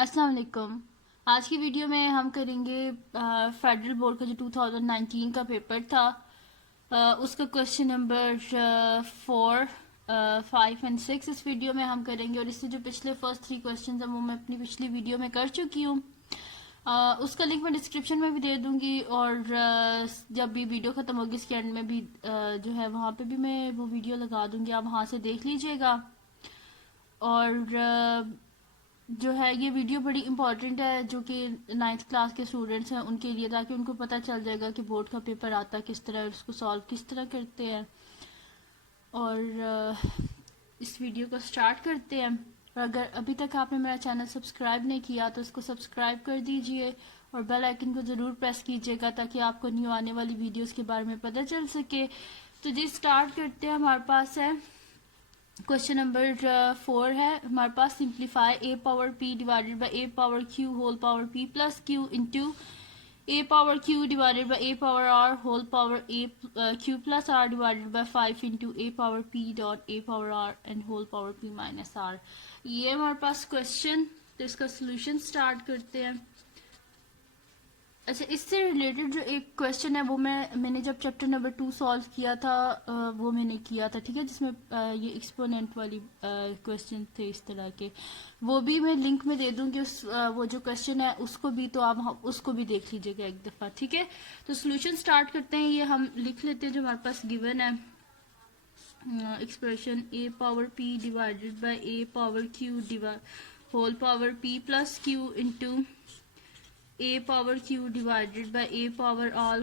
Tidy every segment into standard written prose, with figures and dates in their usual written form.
अस्सलाम वालेकुम। आज की वीडियो में हम करेंगे फेडरल बोर्ड का जो 2019 का पेपर था, उसका क्वेश्चन नंबर 4, 5 एंड 6 इस वीडियो में हम करेंगे। और इससे जो पिछले फर्स्ट 3 क्वेश्चन हैं वो मैं अपनी पिछली वीडियो में कर चुकी हूँ। उसका लिंक मैं डिस्क्रिप्शन में भी दे दूंगी, और जब भी वीडियो ख़त्म होगी इसके एंड में भी जो है वहाँ पे भी मैं वो वीडियो लगा दूंगी, आप वहाँ से देख लीजिएगा। और जो है ये वीडियो बड़ी इंपॉर्टेंट है जो कि 9th क्लास के स्टूडेंट्स हैं उनके लिए, ताकि उनको पता चल जाएगा कि बोर्ड का पेपर आता किस तरह है, उसको सॉल्व किस तरह करते हैं। और इस वीडियो को स्टार्ट करते हैं। और अगर अभी तक आपने मेरा चैनल सब्सक्राइब नहीं किया तो इसको सब्सक्राइब कर दीजिए और बेल आइकन को ज़रूर प्रेस कीजिएगा ताकि आपको न्यू आने वाली वीडियोस के बारे में पता चल सके। तो जी स्टार्ट करते हैं। हमारे पास है क्वेश्चन नंबर 4 है हमारे पास, simplify a power p divided by a power q whole power p plus q into a power q divided by a power r whole power a q plus r divided by 5 into a power p dot a power r and whole power p minus r. ये हमारे पास question, तो इसका solution start करते हैं। अच्छा, इससे related जो एक क्वेश्चन है वो मैंने जब चैप्टर नंबर 2 सॉल्व किया था वो मैंने किया था, ठीक है, जिसमें ये एक्सपोनेंट वाली क्वेश्चन थे इस तरह के। वो भी मैं लिंक में दे दूंगी उस वो जो क्वेश्चन है उसको भी, तो आप उसको भी देख लीजिएगा एक दफ़ा, ठीक है। तो सोल्यूशन स्टार्ट करते हैं। ये हम लिख लेते हैं जो हमारे पास गिवन है expression a power p divided by a power q whole power p plus q into a power q divided by a power all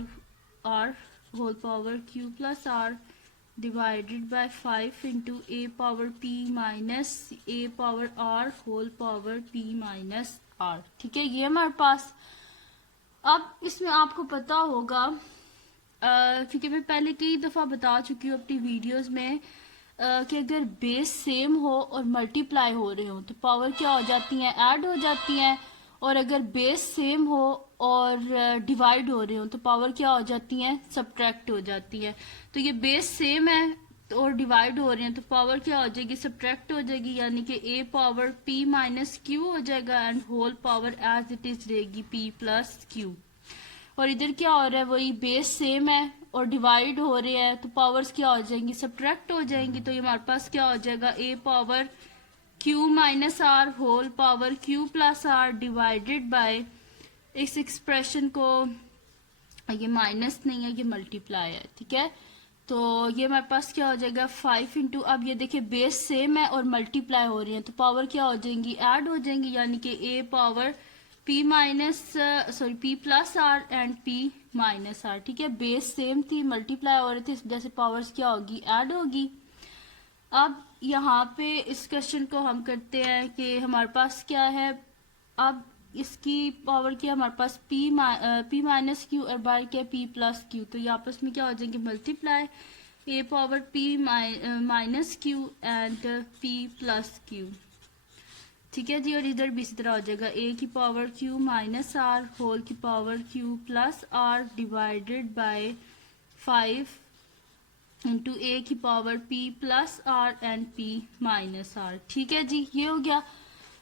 r whole power q plus r divided by 5 into a power p minus a power r whole power p minus r। ठीक है, ये हमारे पास। अब इसमें आपको पता होगा क्योंकि मैं पहले कई दफ़ा बता चुकी हूँ अपनी वीडियोस में कि अगर बेस सेम हो और मल्टीप्लाई हो रहे हो तो पावर क्या हो जाती हैं, ऐड हो जाती हैं। और अगर बेस सेम हो और डिवाइड हो रहे हो तो पावर क्या हो जाती हैं, सब्ट्रैक्ट हो जाती है। तो ये बेस सेम है और डिवाइड हो रहे हैं तो पावर क्या हो जाएगी, सब्ट्रैक्ट हो जाएगी, यानी कि a power p minus q हो जाएगा and whole power as it is रहेगी पी प्लस क्यू। और इधर क्या हो रहा है, वही बेस सेम है और डिवाइड हो रहे हैं तो पावर्स क्या हो जाएंगी, सब्ट्रैक्ट हो जाएंगी। तो ये हमारे पास क्या हो जाएगा, a power q minus r whole power q plus r divided by, इस एक्सप्रेशन को, ये माइनस नहीं है ये मल्टीप्लाई है, ठीक है। तो ये हमारे पास क्या हो जाएगा 5 इंटू, अब ये देखिए बेस सेम है और मल्टीप्लाई हो रही है तो पावर क्या हो जाएंगी, ऐड हो जाएंगी, यानी कि a power p minus sorry p plus r and p minus r. ठीक है, बेस सेम थी, मल्टीप्लाई हो रहे थे, इस वजह से पावर्स क्या होगी, ऐड होगी। अब यहाँ पे इस क्वेश्चन को हम करते हैं कि हमारे पास क्या है, अब इसकी पावर क्या हमारे पास p माइनस क्यू और बाय क्या p प्लस क्यू, तो ये आपस में क्या हो जाएंगे, multiply, a power p minus Q and p plus Q. ठीक है जी, और इधर भी इसी तरह हो जाएगा a की power q minus r whole की power q plus r divided by 5 into a की power p plus r and p minus r. ठीक है जी, ये हो गया।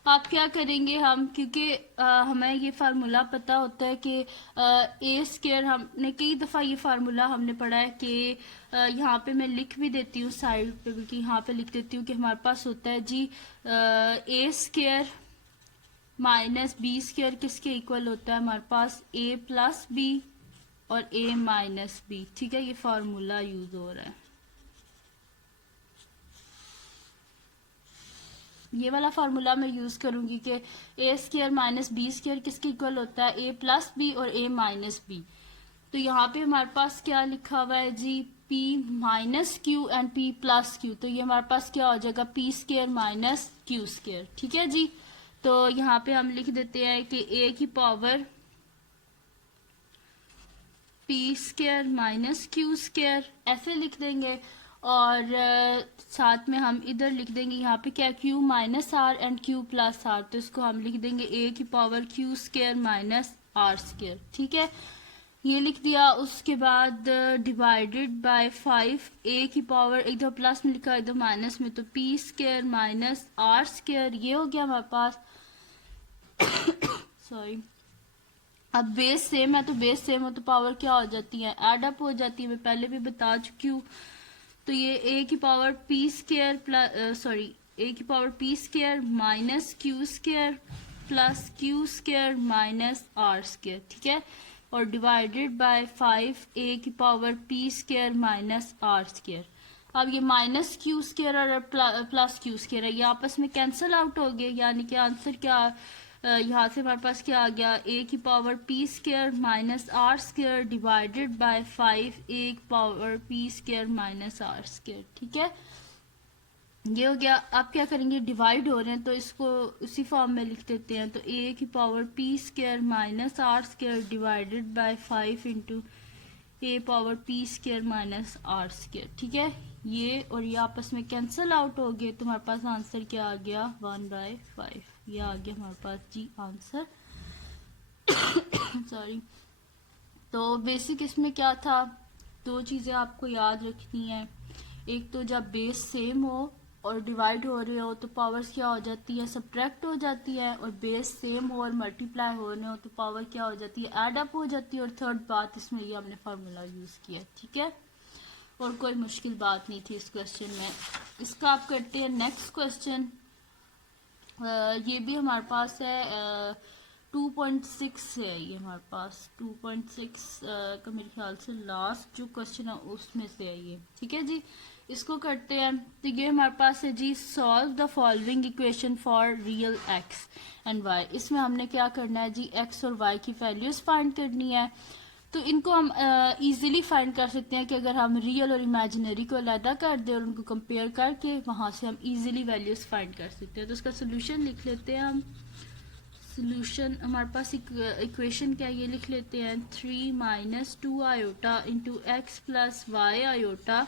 आप क्या करेंगे, हम क्योंकि हमें ये फार्मूला पता होता है कि ए स्क्वायर, हमने कई दफ़ा ये फार्मूला हमने पढ़ा है कि यहाँ पे मैं लिख भी देती हूँ साइड पे, बल्कि यहाँ पे लिख देती हूँ कि हमारे पास होता है जी ए स्क्वायर माइनस बी स्क्वायर किसके इक्वल होता है, हमारे पास ए प्लस बी और ए माइनस बी। ठीक है, ये फार्मूला यूज हो रहा है, ये वाला फार्मूला मैं यूज करूंगी कि ए स्क्वायर माइनस बी स्क्वायर किसके इक्वल होता है, ए प्लस बी और ए माइनस बी। तो यहाँ पे हमारे पास क्या लिखा हुआ है जी, p minus Q and p plus Q, तो ये हमारे पास क्या हो जाएगा, p square minus Q square. ठीक है जी, तो यहाँ पे हम लिख देते हैं कि a की power p square minus Q square, ऐसे लिख देंगे। और साथ में हम इधर लिख देंगे यहाँ पे क्या, q minus r and q plus r, तो इसको हम लिख देंगे a की power q square minus r square. ठीक है, ये लिख दिया। उसके बाद डिवाइडेड बाय 5, a की पावर एक दो प्लस में लिखा एक दो माइनस में, तो p square minus r square, ये हो गया हमारे पास सॉरी, अब बेस सेम है तो बेस सेम हो तो पावर क्या हो जाती है, एड अप हो जाती है, मैं पहले भी बता चुकी हूँ। तो ये ए की power p square plus sorry a की power p square minus q square plus q square minus r square, ठीक है, और डिवाइडेड बाय 5 ए की power p square minus r square. अब ये माइनस क्यू स्केयर और plus q square है, ये आपस में कैंसिल आउट हो गए, यानी कि आंसर क्या यहाँ से हमारे पास क्या आ गया, ए की power p square minus r square divided by 5 a की power p square minus r square, ठीक है, ये हो गया। अब क्या करेंगे, डिवाइड हो रहे हैं तो इसको उसी फॉर्म में लिख देते हैं, तो ए की power p square minus r square divided by 5 into a power p square minus r square, ठीक है, ये और ये आपस में कैंसिल आउट हो गए, तो हमारे पास आंसर क्या आ गया 1/5, ये आ गया हमारे पास जी आंसर। सॉरी, तो बेसिक इसमें क्या था, दो चीजें आपको याद रखनी है, एक तो जब बेस सेम हो और डिवाइड हो रहे हो तो पावर्स क्या हो जाती है, सब्ट्रैक्ट हो जाती है, और बेस सेम हो और मल्टीप्लाई हो रहे हो तो पावर क्या हो जाती है, ऐड अप हो जाती है, और थर्ड बात इसमें ये हमने फार्मूला यूज किया, ठीक है, और कोई मुश्किल बात नहीं थी इस क्वेश्चन में। इसका आप करते हैं नेक्स्ट क्वेश्चन, ये भी हमारे पास है 2.6 है, ये हमारे पास 2.6 का मेरे ख्याल से लास्ट जो क्वेश्चन है उसमें से है ये, ठीक है जी, इसको करते हैं। तो ये हमारे पास है जी, solve the following equation for real x and y. इसमें हमने क्या करना है जी, एक्स और वाई की वैल्यूज फाइंड करनी है। तो इनको हम इजीली फाइंड कर सकते हैं कि अगर हम रियल और इमेजिनरी को अलग कर दें और उनको कंपेयर करके वहां से हम इजीली वैल्यूज फाइंड कर सकते हैं। तो उसका सोल्यूशन लिख लेते हैं हम। सोल्यूशन हमारे पास इक्वेशन क्या ये लिख लेते हैं, 3 minus 2 iota into x plus y iota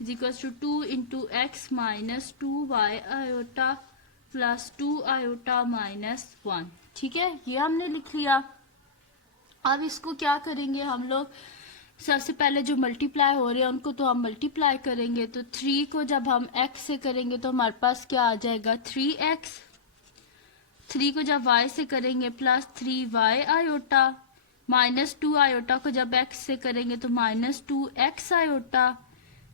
is equal to 2 into x minus 2 y iota plus 2 iota minus 1, ठीक है, ये हमने लिख लिया। अब इसको क्या करेंगे हम लोग, सबसे पहले जो मल्टीप्लाई हो रहे हैं उनको तो हम मल्टीप्लाई करेंगे, तो 3 को जब हम x से करेंगे तो हमारे पास क्या आ जाएगा 3x, 3 को जब y से करेंगे plus 3y iota, minus 2 iota को जब x से करेंगे तो minus 2x iota,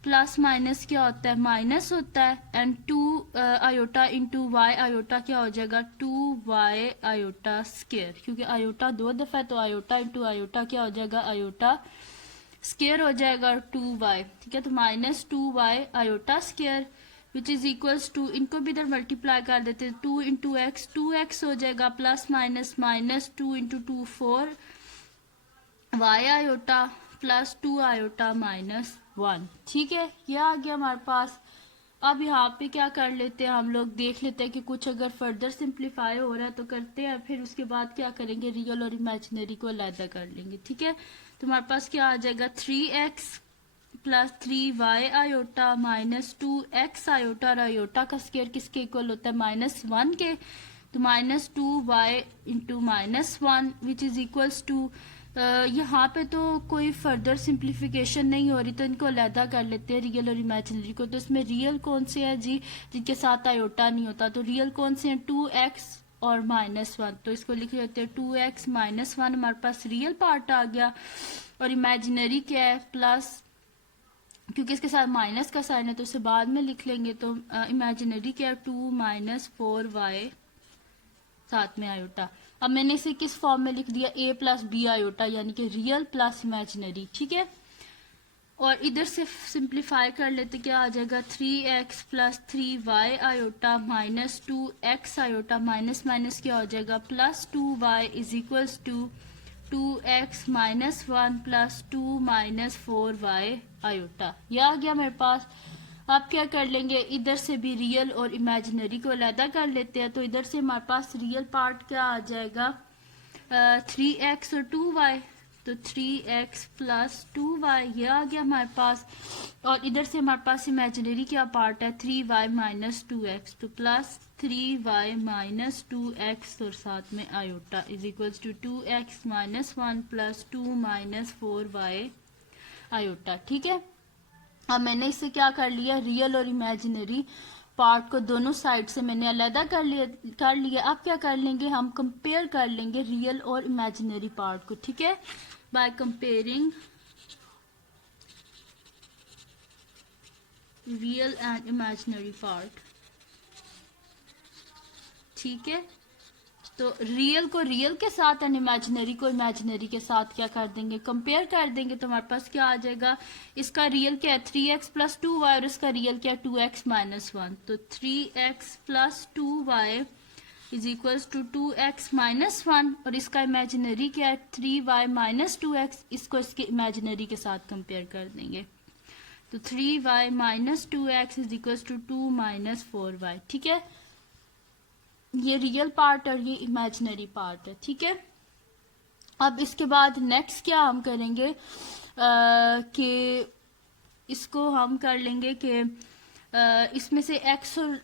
plus minus क्या होता है, माइनस होता है, and 2 iota into y iota क्या हो जाएगा 2y आयोटा स्केयर, क्योंकि आयोटा 2 दफा है तो आयोटा इंटू आयोटा क्या हो जाएगा, आयोटा स्केयर हो जाएगा 2y, ठीक है, तो minus 2y iota square which is equals to, इनको भी इधर मल्टीप्लाई कर देते हैं, 2 इंटू एक्स 2x हो जाएगा, plus minus minus 2 into 2 4y iota plus 2 iota minus 1, ठीक है, ये आ गया हमारे पास। अब यहाँ पे क्या कर लेते हैं हम लोग, देख लेते हैं कि कुछ अगर फर्दर सिंप्लीफाई हो रहा है तो करते हैं, फिर उसके बाद क्या करेंगे, रियल और इमेजिनरी को अलग कर लेंगे, ठीक है। तो हमारे पास क्या आ जाएगा 3x plus 3y iota minus 2x iota, और आयोटा का स्केयर किसके इक्वल होता है, -1 के, तो minus 2y into -1 which is equals to, यहाँ पे तो कोई फर्दर सिंप्लीफिकेशन नहीं हो रही तो इनको अलहदा कर लेते हैं रियल और इमेजिनरी को। तो इसमें रियल कौन से है जी, जिनके साथ आयोटा नहीं होता, तो रियल कौन से हैं 2x और -1, तो इसको लिख लेते हैं 2x -1 हमारे पास रियल पार्ट आ गया, और इमेजिनरी क्या है प्लस, क्योंकि इसके साथ माइनस का साइन है तो उसे बाद में लिख लेंगे, तो इमेजिनरी क्या है 2 - 4y साथ में आयोटा। अब मैंने इसे किस फॉर्म में लिख दिया, a प्लस बी आयोटा, यानी कि रियल प्लस इमेजिनरी, ठीक है, और इधर से सिंप्लीफाई कर लेते क्या आ जाएगा 3x plus 3y iota minus 2x iota, minus minus क्या हो जाएगा plus 2y is equals to 2x -1 plus 2 -4y iota, यह आ गया मेरे पास। आप क्या कर लेंगे, इधर से भी रियल और इमेजिनरी को अलहदा कर लेते हैं, तो इधर से हमारे पास रियल पार्ट क्या आ जाएगा 3x और 2y, तो 3x प्लस 2y ये आ गया हमारे पास, और इधर से हमारे पास इमेजिनरी क्या पार्ट है 3y - 2x, तो प्लस 3y - 2x और साथ में iota is equals to 2x -1 plus 2 -4y iota, ठीक है। अब मैंने इससे क्या कर लिया, रियल और इमेजिनरी पार्ट को दोनों साइड से मैंने अलग कर लिया। अब क्या कर लेंगे, हम कंपेयर कर लेंगे रियल और इमेजिनरी पार्ट को, ठीक है, by comparing real and imaginary part. ठीक है, तो रियल को रियल के साथ एंड इमेजिनरी को इमेजिनरी के साथ क्या कर देंगे, कंपेयर कर देंगे। तो हमारे पास क्या आ जाएगा, इसका रियल क्या है 3x प्लस 2y और इसका रियल क्या है 2x माइनस 1। तो 3x plus 2y is equal to 2x minus 1 और इसका इमेजिनरी क्या है 3y माइनस 2x। इसको इसके इमेजिनरी के साथ कंपेयर कर देंगे। तो 3y minus 2x is equal to 2 minus 4y। ठीक है, ये रियल पार्ट और ये इमेजिनरी पार्ट है। ठीक है, अब इसके बाद नेक्स्ट क्या हम करेंगे कि इसको हम कर लेंगे कि इसमें से x और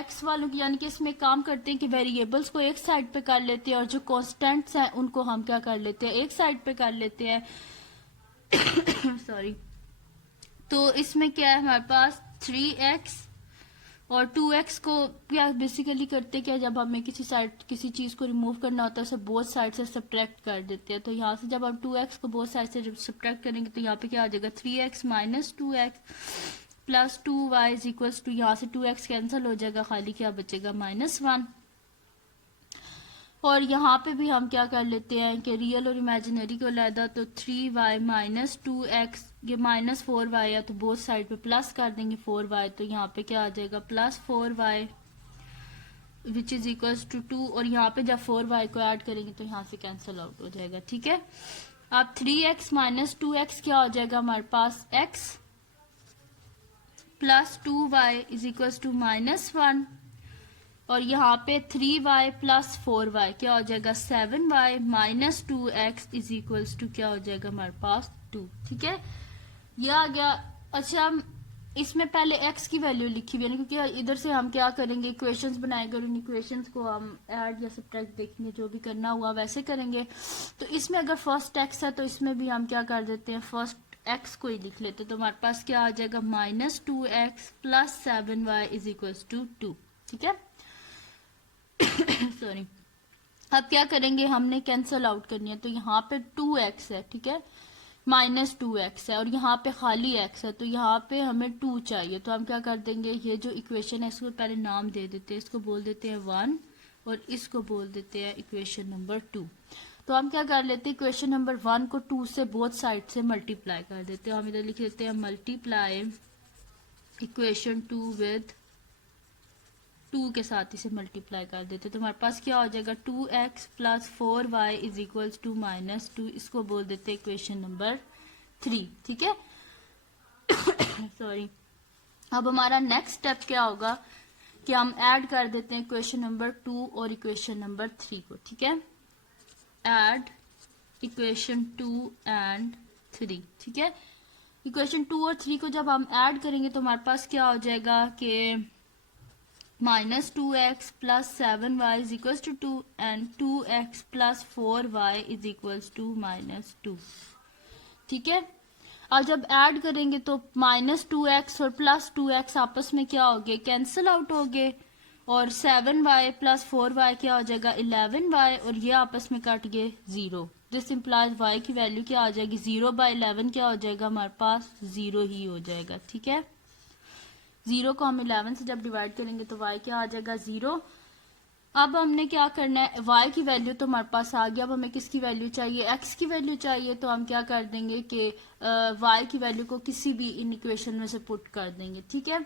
x वालों की, यानी कि इसमें काम करते हैं कि वेरिएबल्स को एक साइड पे कर लेते हैं और जो कांस्टेंट्स हैं उनको हम क्या कर लेते हैं, एक साइड पे कर लेते हैं। सॉरी, तो इसमें क्या है हमारे पास 3x और 2x को क्या बेसिकली करते क्या, जब हमें किसी चीज को रिमूव करना होता है उसे बोथ साइड से सब्ट्रैक्ट कर देते हैं। तो यहाँ से जब हम 2x को बोथ साइड से सब्ट्रैक्ट करेंगे तो यहाँ पे क्या आ जाएगा 3x minus 2x plus 2y is equal to, यहाँ से 2x कैंसिल हो जाएगा, खाली क्या बचेगा -1। और यहाँ पे भी हम क्या कर लेते हैं कि रियल और इमेजिनरी को अलहदा, तो 3y माइनस 2x, ये माइनस 4y है तो बोथ साइड पे प्लस कर देंगे 4y। तो यहाँ पे क्या आ जाएगा plus 4y which is equal to 2 और यहाँ पे जब 4y को ऐड करेंगे तो यहाँ से कैंसिल आउट हो जाएगा। ठीक है, अब 3x माइनस 2x क्या हो जाएगा हमारे पास x plus 2y is equal to -1 और यहाँ पे 3y प्लस 4y क्या हो जाएगा 7y minus 2x is equals to क्या हो जाएगा हमारे पास 2। ठीक है, यह आ गया। अच्छा, इसमें पहले x की वैल्यू लिखी हुई है क्योंकि इधर से हम क्या करेंगे, इक्वेशंस बनाएंगे और इन इक्वेशंस को हम ऐड या सब्ट्रैक्ट देखेंगे, जो भी करना हुआ वैसे करेंगे। तो इसमें अगर फर्स्ट x है तो इसमें भी हम क्या कर देते हैं, फर्स्ट x को ही लिख लेते हैं। तो हमारे पास क्या आ जाएगा -2x plus 7y is equals to 2। ठीक है, सॉरी, अब क्या करेंगे, हमने कैंसल आउट करनी है। तो यहाँ पे 2x है, ठीक है, -2x है और यहाँ पे खाली x है, तो यहाँ पे हमें 2 चाहिए। तो हम क्या कर देंगे, ये जो इक्वेशन है इसको पहले नाम दे देते हैं, इसको बोल देते हैं 1 और इसको बोल देते हैं इक्वेशन नंबर 2। तो हम क्या कर लेते हैं, इक्वेशन नंबर 1 को 2 से बोथ साइड से मल्टीप्लाई कर देते हैं। हम इधर लिख देते हैं मल्टीप्लाई इक्वेशन 2 विद 2 के साथ इसे मल्टीप्लाई कर देते हैं। तो हमारे पास क्या हो जाएगा 2x plus 4y is equals to -2, इसको बोल देते हैं इक्वेशन नंबर 3। ठीक है, सॉरी, अब हमारा नेक्स्ट स्टेप क्या होगा कि हम ऐड कर देते हैं इक्वेशन नंबर 2 और इक्वेशन नंबर 3 को। ठीक है, ऐड इक्वेशन 2 एंड 3। ठीक है, इक्वेशन 2 और 3 को जब हम ऐड करेंगे तो हमारे पास क्या हो जाएगा कि -2x plus 7y is equals to 2 and 2x plus 4y is equals to -2। ठीक है, अब जब ऐड करेंगे तो -2x और प्लस 2x आपस में क्या हो गए, कैंसिल आउट हो गए और 7y प्लस 4y क्या हो जाएगा 11y और ये आपस में कट गए 0। दिस इम्प्लाइज y की वैल्यू क्या आ जाएगी 0/11 क्या हो जाएगा हमारे पास 0 ही हो जाएगा। ठीक है, 0 को हम 11 से जब डिवाइड करेंगे तो y क्या आ जाएगा 0। अब हमने क्या करना है, y की वैल्यू तो हमारे पास आ गया। अब हमें किसकी वैल्यू चाहिए, x की वैल्यू चाहिए। तो हम क्या कर देंगे कि y की वैल्यू को किसी भी इन इक्वेशन में से पुट कर देंगे। ठीक है,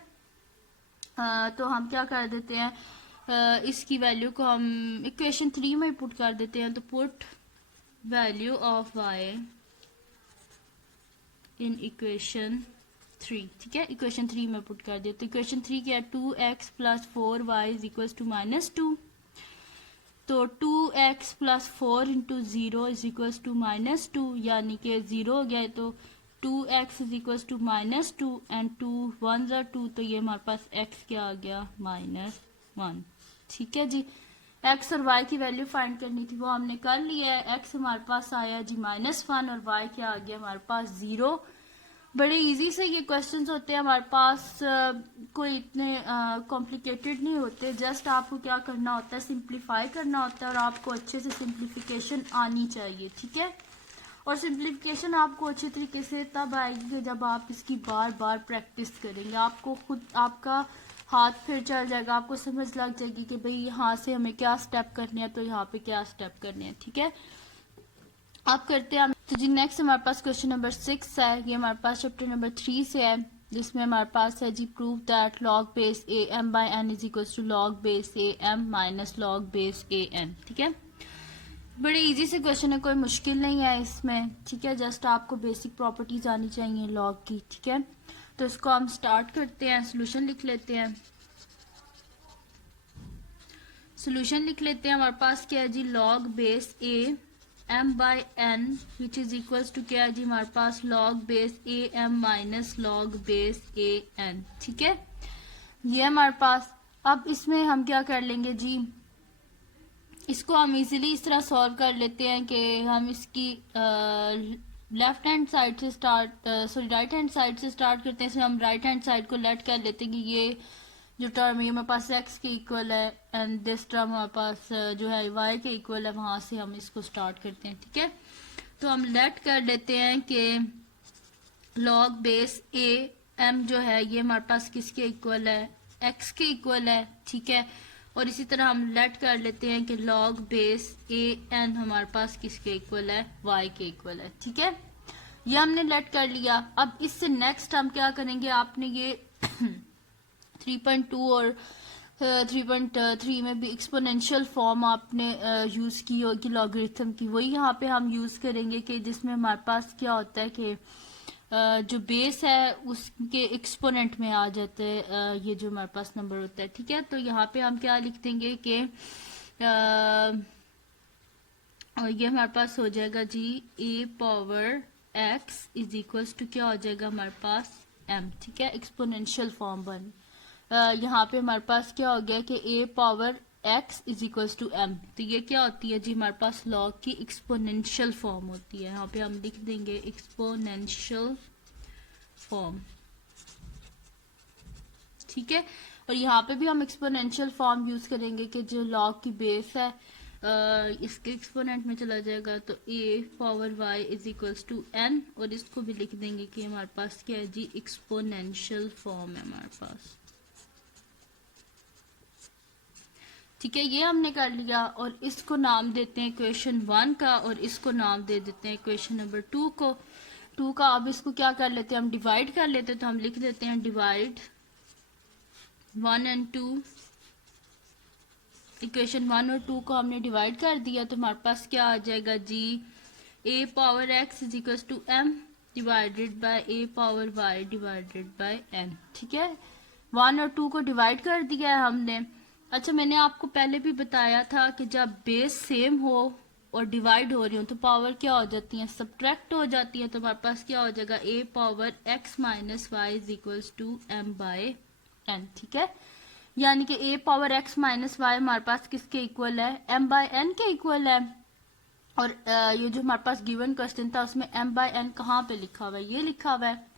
तो हम क्या कर देते हैं, इसकी वैल्यू को हम इक्वेशन 3 में पुट कर देते हैं। तो put value of y in equation 3। ठीक है, इक्वेशन 3 में पुट कर दिया। तो इक्वेशन 3 क्या है 2x plus 4y is equal to -2। तो 2x plus 4 into 0 is equal to -2, यानी कि 0 हो गया। तो 2x is equal to -2 and 2 1 ज़ा 2, तो ये हमारे पास x क्या आ गया -1। ठीक है जी, x और y की वैल्यू फाइंड करनी थी वो हमने कर लिया है। x हमारे पास आया जी -1 और y क्या आ गया हमारे पास 0। बड़े इजी से ये क्वेश्चंस होते हैं हमारे पास, कोई इतने कॉम्प्लिकेटेड नहीं होते। जस्ट आपको क्या करना होता है, सिंप्लीफाई करना होता है, और आपको अच्छे से सिंप्लीफिकेशन आनी चाहिए, ठीक है। और सिंप्लीफिकेशन आपको अच्छे तरीके से तब आएगी जब आप इसकी बार बार प्रैक्टिस करेंगे। आपको खुद आपका हाथ फिर चल जाएगा, आपको समझ लग जाएगी कि भाई यहाँ से हमें क्या स्टेप करने हैं, तो यहाँ पे क्या स्टेप करने हैं, ठीक है। आप करते हैं तो जी नेक्स्ट हमारे पास क्वेश्चन नंबर 6 है। ये हमारे पास चैप्टर नंबर 3 से है, जिसमें हमारे पास है जी prove that log base a m by n is equal to log base a m minus log base a n, ठीक है। बड़े इजी से क्वेश्चन है, कोई मुश्किल नहीं है इसमें, ठीक है। जस्ट आपको बेसिक प्रॉपर्टीज आनी चाहिए लॉग की, ठीक है। तो इसको हम स्टार्ट करते हैं, सोल्यूशन लिख लेते हैं। सोल्यूशन लिख लेते हैं, हमारे पास क्या है जी, log base a m by n which is equals to क्या है जी, हमारे पास log base a m minus log base a n, ठीक है। ये हमारे पास, अब इसमें हम क्या कर लेंगे जी, इसको हम इजीली इस तरह सॉल्व कर लेते हैं कि हम इसकी लेफ्ट हैंड साइड से start sorry right hand side से स्टार्ट करते हैं। इसमें हम राइट हैंड साइड को लेट कर लेते हैं कि ये जो टर्म है हमारे पास x के इक्वल है, एंड दिस टर्म हमारे पास जो है y के इक्वल है, वहां से हम इसको स्टार्ट करते हैं, ठीक है। तो हम लेट कर लेते हैं कि लॉग बेस a m जो है ये हमारे पास किसके इक्वल है, x के इक्वल है, ठीक है। और इसी तरह हम लेट कर लेते हैं कि लॉग बेस a n हमारे पास किसके इक्वल है, y के इक्वल है, ठीक है। ये हमने लेट कर लिया। अब इससे नेक्स्ट हम क्या करेंगे, आपने ये 3.2 और 3.3 में भी एक्सपोनेंशियल फॉर्म आपने यूज की होगी लॉगरिथम की, वही यहाँ पे हम यूज करेंगे कि जिसमें हमारे पास क्या होता है कि जो बेस है उसके एक्सपोनेंट में आ जाते हैं ये जो हमारे पास नंबर होता है, ठीक है। तो यहाँ पे हम क्या लिख देंगे कि ये हमारे पास हो जाएगा जी a power x is equals to क्या हो जाएगा हमारे पास m, ठीक है। एक्सपोनेंशियल फॉर्म बन यहाँ पे हमारे पास क्या हो गया कि a power x is equals to m, तो ये क्या होती है जी, हमारे पास लॉग की एक्सपोनेंशियल फॉर्म होती है। यहाँ पे हम लिख देंगे एक्सपोनेंशियल फॉर्म, ठीक है। और यहाँ पे भी हम एक्सपोनेंशियल फॉर्म यूज करेंगे कि जो लॉग की बेस है इसके एक्सपोनेंट में चला जाएगा, तो a power y is equals to n, और इसको भी लिख देंगे कि हमारे पास क्या है जी, एक्सपोनेंशियल फॉर्म है हमारे पास, ठीक है। ये हमने कर लिया, और इसको नाम देते हैं इक्वेशन 1 का, और इसको नाम दे देते हैं इक्वेशन नंबर 2 को, 2 का। अब इसको क्या कर लेते हैं, हम डिवाइड कर लेते हैं, तो हम लिख देते हैं डिवाइड 1 एंड 2, इक्वेशन 1 और 2 को हमने डिवाइड कर दिया, तो हमारे पास क्या आ जाएगा जी, a power x is equal to m divided by a power y divided by n, ठीक है। 1 और 2 को डिवाइड कर दिया है हमने। अच्छा, मैंने आपको पहले भी बताया था कि जब बेस सेम हो और डिवाइड हो रही हो तो पावर क्या हो जाती है, सब्ट्रैक्ट हो जाती है। तो हमारे पास क्या हो जाएगा, a power x minus y is equals to m by n, ठीक है। यानी कि a power x minus y हमारे पास किसके इक्वल है, m बाय n के इक्वल है। और ये जो हमारे पास गिवन क्वेश्चन था उसमें m बाय n कहाँ पे लिखा हुआ है, ये लिखा हुआ है।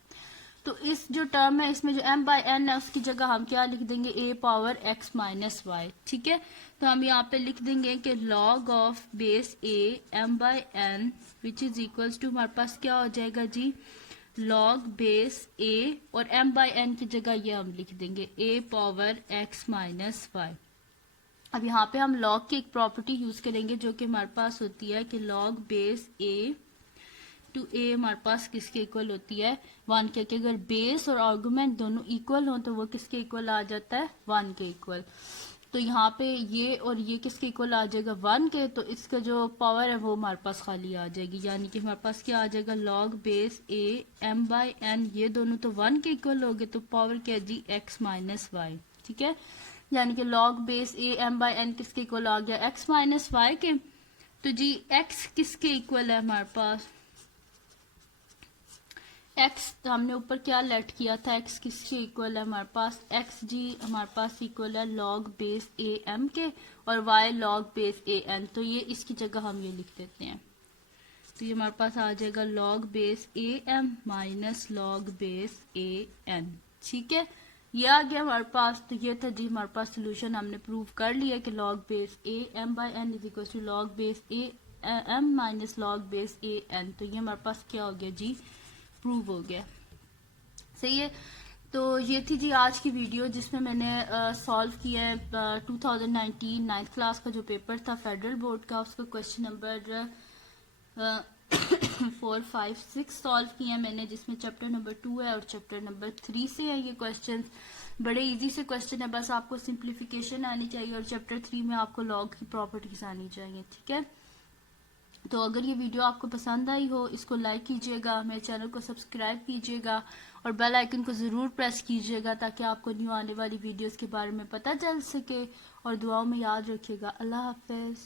तो इस जो टर्म है इसमें जो m बाय n है उसकी जगह हम क्या लिख देंगे, a power x minus y, ठीक है। तो हम यहाँ पे लिख देंगे कि log of base a m by n which is equals to हमारे पास क्या हो जाएगा जी, log बेस a, और m बाय n की जगह ये हम लिख देंगे a power x minus y. अब यहाँ पे हम log की एक प्रॉपर्टी यूज करेंगे जो कि हमारे पास होती है कि log base a to a हमारे पास किसके इक्वल होती है, 1 के। अगर बेस और आर्गुमेंट दोनों इक्वल हो तो वो किसके इक्वल आ जाता है, 1 के इक्वल। तो यहाँ पे ये और ये किसके इक्वल आ जाएगा, 1 के। तो इसका जो पावर है वो हमारे पास खाली आ जाएगी, यानी कि हमारे पास क्या आ जाएगा, log base a m by n, ये दोनों तो 1 के इक्वल हो गए, तो पावर क्या जी, x माइनस वाई, ठीक है। यानी कि log base a m by n किसके इक्वल आ गया, x माइनस वाई के। तो जी x किसके इक्वल है हमारे पास, x हमने ऊपर क्या लेट किया था, x किसके इक्वल है हमारे पास, x जी हमारे पास इक्वल है log बेस a m के, और y log base a n। तो ये इसकी जगह हम ये लिख देते हैं, तो ये हमारे पास आ जाएगा log base a m minus log base a n. ठीक है, ये आ गया हमारे पास। तो ये था जी हमारे पास सोल्यूशन, हमने प्रूव कर लिया कि log base a m by n is equal to log base a m minus log base a n. तो ये हमारे पास क्या हो गया जी, प्रूव हो गया। सही है। तो ये थी जी आज की वीडियो जिसमें मैंने सॉल्व किया है 2019 नाइन्थ क्लास का जो पेपर था फेडरल बोर्ड का, उसका क्वेश्चन नंबर 4, 5, 6 सॉल्व किया है मैंने, जिसमें चैप्टर नंबर 2 है और चैप्टर नंबर 3 से है ये क्वेश्चंस। बड़े इजी से क्वेश्चन है, बस आपको सिंप्लीफिकेशन आनी चाहिए और चैप्टर 3 में आपको लॉग की प्रॉपर्टीज आनी चाहिए। ठीक है, तो अगर ये वीडियो आपको पसंद आई हो, इसको लाइक कीजिएगा, मेरे चैनल को सब्सक्राइब कीजिएगा और बेल आइकन को ज़रूर प्रेस कीजिएगा ताकि आपको न्यू आने वाली वीडियोस के बारे में पता चल सके। और दुआओं में याद रखिएगा। अल्लाह हाफिज़।